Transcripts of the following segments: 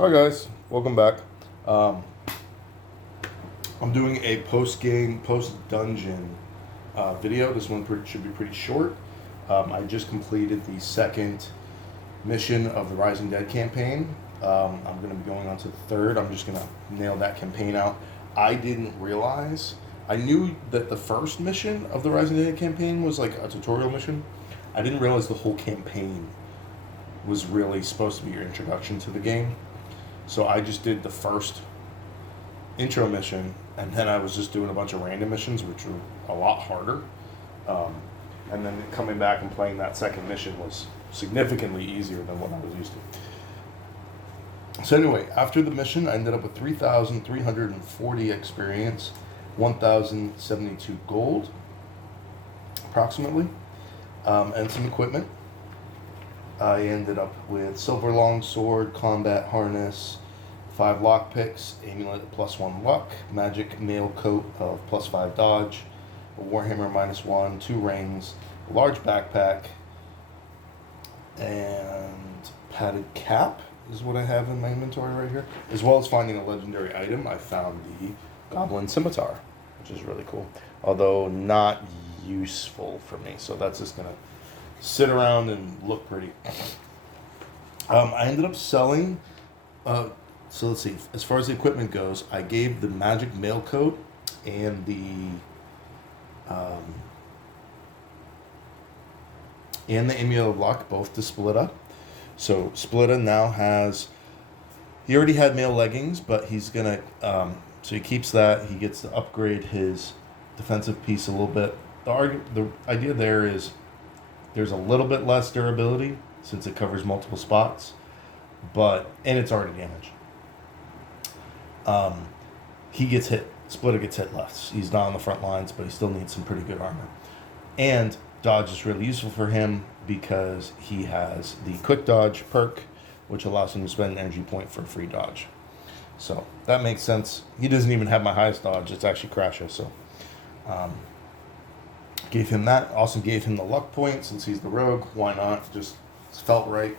Hi guys, welcome back. Um, I'm doing a post-game, post-dungeon video. This one should be pretty short. I just completed the second mission of the Rising Dead campaign. I'm going to be going on to the third. I'm just going to nail that campaign out. I didn't realize, I knew that the first mission of the Rising Dead campaign was like a tutorial mission. I didn't realize the whole campaign was really supposed to be your introduction to the game. So I just did the first intro mission, and then I was just doing a bunch of random missions, which were a lot harder. And then coming back and playing that second mission was significantly easier than what I was used to. So anyway, after the mission, I ended up with 3,340 experience, 1,072 gold, approximately, and some equipment. I ended up with silver longsword, combat harness, 5 lockpicks, amulet +1 luck, magic mail coat of +5 dodge, a warhammer -1, 2 rings, a large backpack, and padded cap is what I have in my inventory right here. As well as finding a legendary item, I found the goblin scimitar, which is really cool, although not useful for me. So that's just gonna sit around and look pretty. I ended up selling. So let's see. As far as the equipment goes, I gave the magic mail coat and the amulet of luck both to Splitta. So Splitta now has. He already had mail leggings, but he's gonna. So he keeps that. He gets to upgrade his defensive piece a little bit. The idea there is there's a little bit less durability since it covers multiple spots, and it's already damaged. He gets hit. Splitter gets hit less. He's not on the front lines, but he still needs some pretty good armor. And dodge is really useful for him because he has the quick dodge perk, which allows him to spend an energy point for free dodge. So that makes sense. He doesn't even have my highest dodge. It's actually Crasher. So gave him that. Also gave him the luck point since he's the rogue. Why not? Just felt right.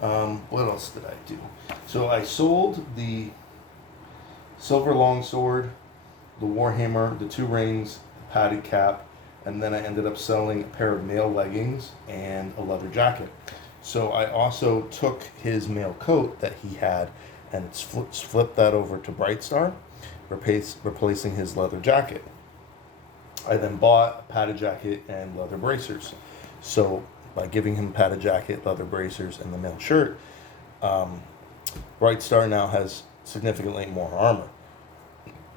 What else did I do? So I sold the silver longsword, the warhammer, the 2 rings, the padded cap, and then I ended up selling a pair of mail leggings and a leather jacket. So I also took his mail coat that he had and flipped that over to Brightstar, replacing his leather jacket. I then bought a padded jacket and leather bracers. So by giving him padded jacket, leather bracers, and the mail shirt, Brightstar now has significantly more armor.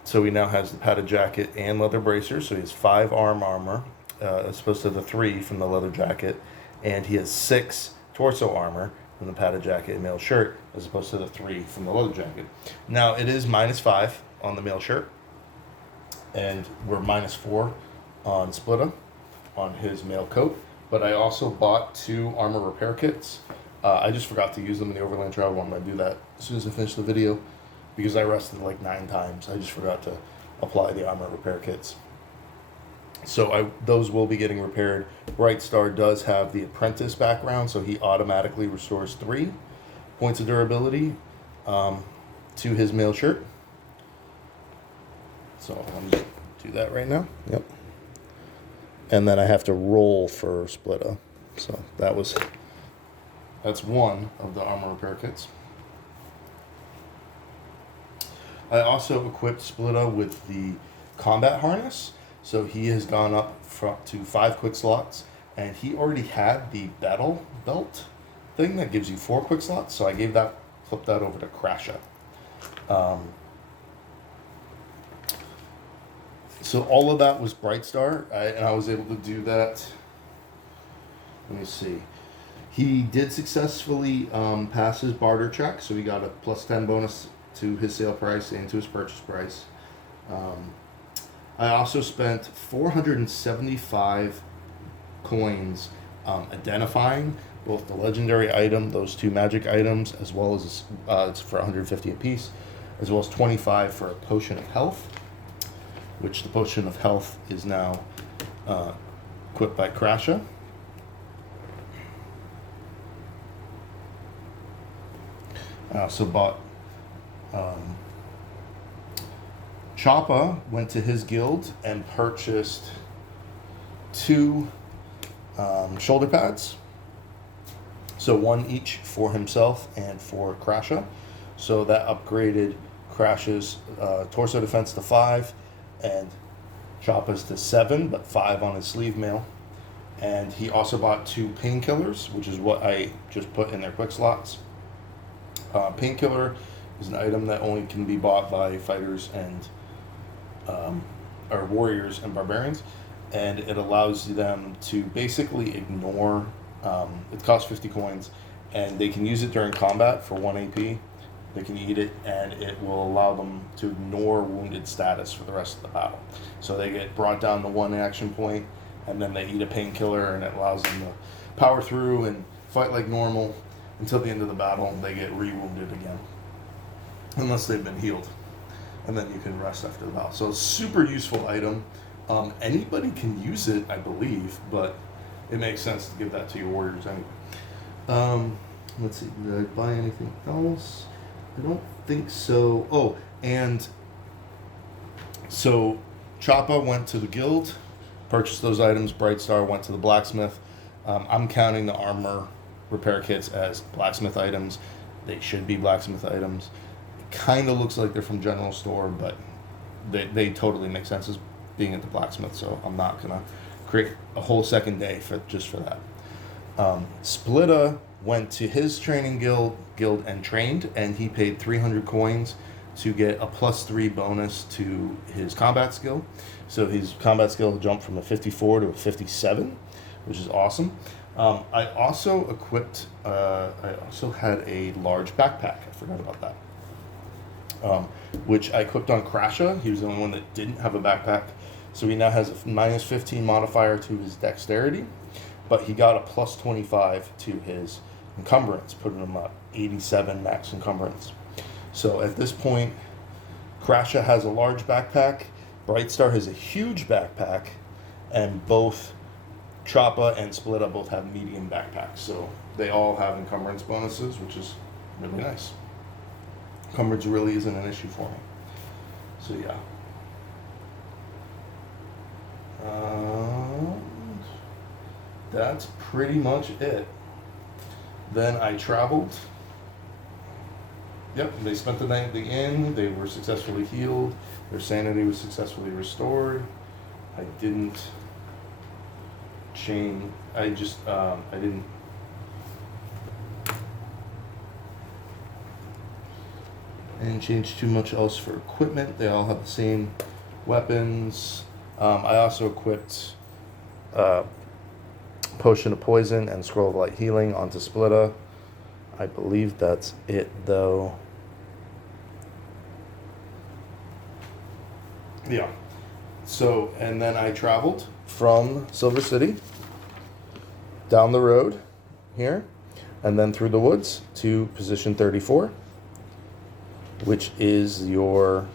So he now has the padded jacket and leather bracers. So he has 5 armor, as opposed to the 3 from the leather jacket, and he has 6 torso armor from the padded jacket and mail shirt, as opposed to the 3 from the leather jacket. Now it is -5 on the mail shirt, and we're -4 on Splitta on his mail coat. But I also bought 2 armor repair kits. I just forgot to use them in the overland travel. I'm going to do that as soon as I finish the video because I rested like 9 times. I just forgot to apply the armor repair kits. So those will be getting repaired. Brightstar does have the apprentice background, so he automatically restores 3 points of durability to his mail shirt. So I'm going to do that right now. Yep. And then I have to roll for Splitta. So that's one of the armor repair kits. I also equipped Splitta with the combat harness. So he has gone up to 5 quick slots, and he already had the battle belt thing that gives you 4 quick slots. So I flipped that over to Crasher. So all of that was Brightstar, and I was able to do that. Let me see. He did successfully pass his barter check, so he got a +10 bonus to his sale price and to his purchase price. I also spent 475 coins identifying both the legendary item, those 2 magic items, as well as it's for 150 apiece, as well as 25 for a potion of health, which the potion of health is now equipped by Crasher. I also bought Choppa went to his guild and purchased 2 shoulder pads. So 1 each for himself and for Crasha. So that upgraded Crash's torso defense to 5 and Choppa's to 7, but 5 on his sleeve mail. And he also bought 2 painkillers, which is what I just put in their quick slots. Painkiller is an item that only can be bought by fighters and or warriors and barbarians, and it allows them to basically ignore. It costs 50 coins, and they can use it during combat for 1 AP. They can eat it, and it will allow them to ignore wounded status for the rest of the battle. So they get brought down to 1 action point, and then they eat a painkiller, and it allows them to power through and fight like normal until the end of the battle. They get re-wounded again, unless they've been healed, and then you can rest after the battle. So it's a super useful item. Anybody can use it, I believe, but it makes sense to give that to your warriors anyway. Let's see, did I buy anything else? I don't think so. Oh, and so Choppa went to the guild, purchased those items. Brightstar went to the blacksmith. I'm counting the armor repair kits as blacksmith items. They should be blacksmith items. It kind of looks like they're from general store, but they totally make sense as being at the blacksmith, so I'm not going to create a whole second day just for that. Splitta went to his training guild and trained, and he paid 300 coins to get a +3 bonus to his combat skill. So his combat skill jumped from a 54 to a 57, which is awesome. I also had a large backpack. I forgot about that. Which I equipped on Crasha. He was the only one that didn't have a backpack. So he now has a -15 modifier to his dexterity, but he got a +25 to his encumbrance, putting him at 87 max encumbrance. So at this point, Crasha has a large backpack, Brightstar has a huge backpack, and both Choppa and Splitta both have medium backpacks. So they all have encumbrance bonuses, which is really nice. Encumbrance really isn't an issue for me. So yeah. That's pretty much it. Then I traveled. Yep, they spent the night at the inn. They were successfully healed. Their sanity was successfully restored. I didn't change. I didn't. I didn't change too much else for equipment. They all have the same weapons. I also equipped Potion of Poison and Scroll of Light Healing onto Splitta. I believe that's it, though. Yeah. So, and then I traveled from Silver City down the road here, and then through the woods to position 34, which is your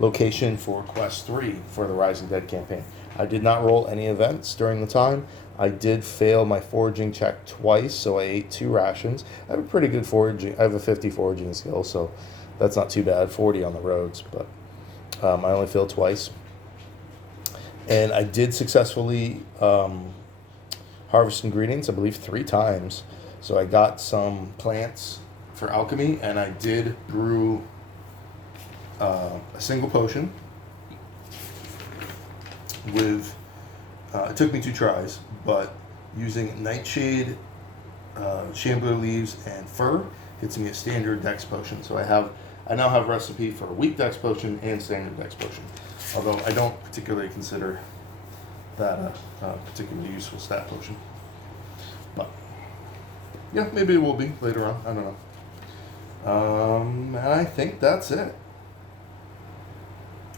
location for Quest 3 for the Rising Dead campaign. I did not roll any events during the time. I did fail my foraging check twice, so I ate 2 rations. I have a pretty good foraging. I have a 50 foraging skill, so that's not too bad. 40 on the roads, but I only failed twice. And I did successfully harvest ingredients, I believe 3 times. So I got some plants for alchemy, and I did brew a single potion with, it took me 2 tries, but using nightshade, shambler leaves, and fir gets me a standard dex potion. So I now have a recipe for a weak dex potion and standard dex potion, although I don't particularly consider that a particularly useful stat potion. But yeah, maybe it will be later on. I don't know. And I think that's it.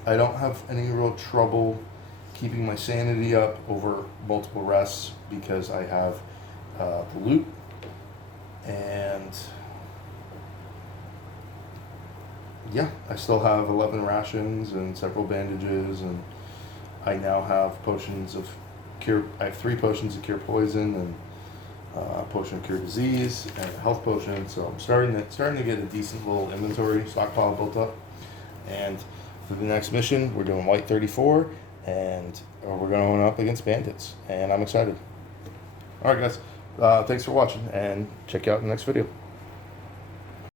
I don't have any real trouble keeping my sanity up over multiple rests because I have the loot, and yeah, I still have 11 rations and several bandages, and I now have potions of cure. I have 3 potions of cure poison, potion of cure disease, and a health potion. So I'm starting to get a decent little inventory stockpile built up. And for the next mission, we're doing White 34, and we're going up against bandits, and I'm excited. All right, guys. Thanks for watching, and check you out in the next video.